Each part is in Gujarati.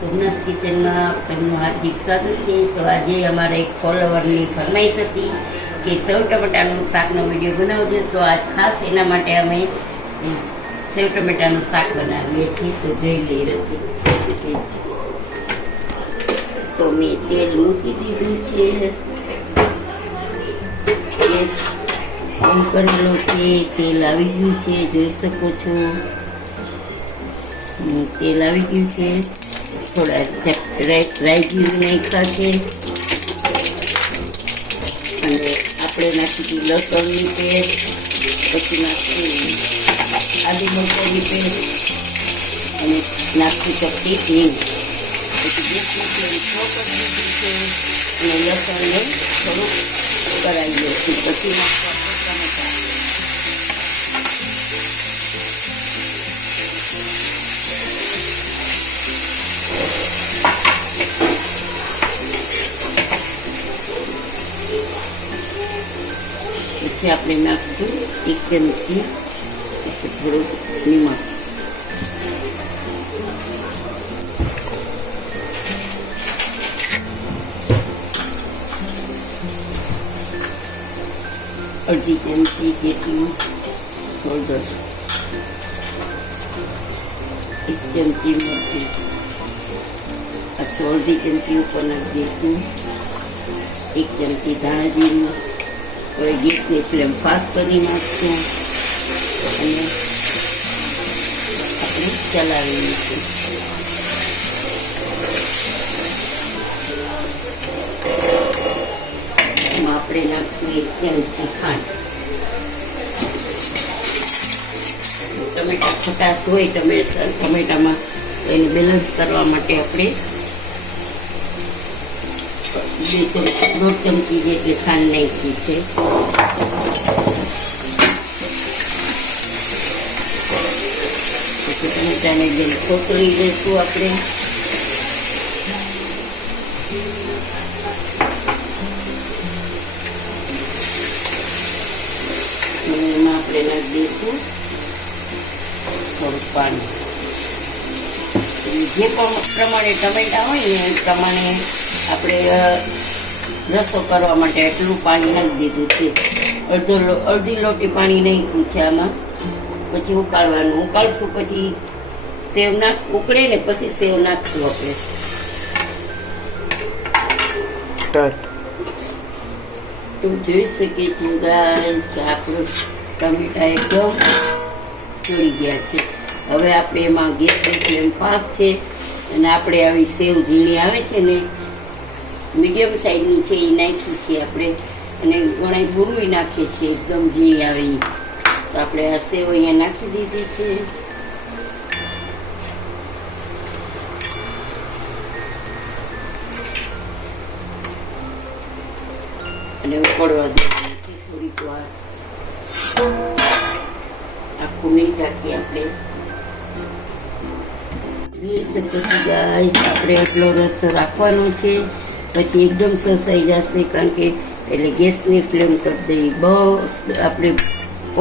સોમનાથ કિચનમાં તેમનું હાર્દિક સ્વાગત છે. તો આજે અમારા એક ફોલોવરની ફરમાઈશ હતી કે સેવ ટમેટાનું શાકનો વિડીયો બનાવજો. તો આજ ખાસ એના માટે અમે સેવ ટમેટાનું શાક બનાવીએ છીએ. તો જોઈ લઈ રેસીપી. તો મેં તેલ મૂકી દીધું છે, ગેસ ઓન કરેલો છે, તેલ આવી ગયું છે, જોઈ શકો છો. તેલ આવી ગયું છે, થોડા ડ્રાય જીરું નાખ્યા છે અને આપણે નાખી દીધી લસણની પેસ્ટ, પછી નાખી આદુ મરચાંની પેસ્ટ અને નાખી ચપટી હિંગ. પછી ગેસની ફ્લેમ સ્લો કરી દીધી છે અને લસણને થોડુંક કરાવી દઈશું. પછી નાખવા ટમેટા. પછી આપણે નાખશું 1 ચમચી થોડું નિમક. અડધી ચમચી જેટલું હળદર, 1 ચમચી મરચી, અથવા અડધી ચમચી ઉપર નાખી દઈશું. 1 ચમચી ધાણા જીરું. હવે ગેસની ફ્લેમ ફાસ્ટ કરી નાખશું અને આપણે ચલાવી લઈશું. એમાં આપણે નાખશું 1 ચમચી ખાંડ. ટમેટા ખટાશ હોય ટમેટામાં, તો એને બેલેન્સ કરવા માટે આપણે 1.5 ચમચી જેટલી ખાંડ નાખી છે. પછી ટમેટાને બેન સોતળી દઈશું આપણે. એમાં આપણે નાખી દઈશું થોડું પાણી. જે પ્રમાણે ટમેટા હોય ને એ પ્રમાણે આપણે રસો કરવા માટે એટલું પાણી નાખી દીધું છે. અડધી લોટી પાણી નાખ્યું છે આમાં. પછી ઉકાળવાનું. ઉકાળશું પછી સેવ ઉકળે ને પછી સેવ નાખશું આપણે. તો જોઈ શકીએ છીએ ગાઈસ કે આપણું ટમેટા એકદમ ચડી ગયા છે. હવે આપણે એમાં ગેસની ફ્લેમ ફાસ્ટ છે અને આપણે આવી સેવ ઝીણી આવે છે ને, મીડિયમ સાઈઝની છે, એ નાખી છે આપણે. અને ઘણા ગુરવી નાખીએ છીએ એકદમ ઝીણી આવે એ. તો આપણે આ સેવ અહીંયા નાખી દીધી છે. અને ઉકળવા દેવાનું છે થોડીક વાર. આખું નહીં રાખીએ આપણે. જોઈ શકો છો ગાઈસ, આપણે એટલો રસ રાખવાનો છે. પછી એકદમ સોસાઈ જશે, કારણ કે એટલે ગેસની ફ્લેમ કરી દઈ. બસ આપણે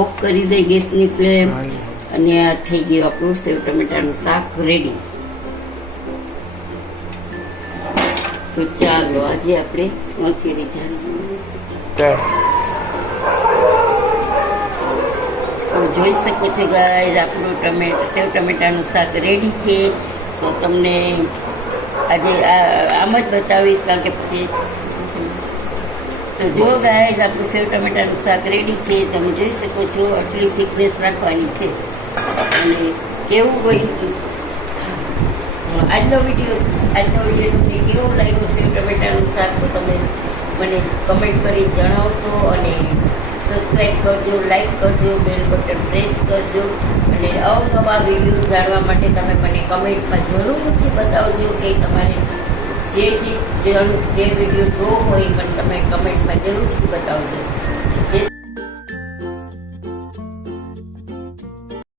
ઓફ કરી દઈ ગેસની ફ્લેમ. અને આ થઈ ગયું આપણું સેવ ટમેટાનું શાક રેડી. તો ચાલો આજે આપણે મથેરી જોઈ શકો છો ગાઈસ, આપણું સેવ ટમેટાનું શાક રેડી છે. તો તમને આજે આમ જ બતાવીશ, કારણ કે પછી તો જો ગાઈસ આપણું સેવ ટમેટાનું શાક રેડી છે. તમે જોઈ શકો છો આટલી થિકનેસ રાખવાની છે. અને કેવું હોય આજનો વિડીયો તમને કેવો લાગ્યો સેવ ટમેટાનું શાક, તો તમે મને કમેન્ટ કરી જણાવશો. અને સબસ્ક્રાઈબ કરજો, લાઈક કરજો, બેલ બટન પ્રેસ કરજો. અને અવનવા વિડીયો જાણવા માટે તમે મને કમેન્ટમાં જરૂરથી બતાવજો કે તમારે જે વિડીયો જોવો હોય મને તમે કમેન્ટમાં જરૂરથી બતાવજો.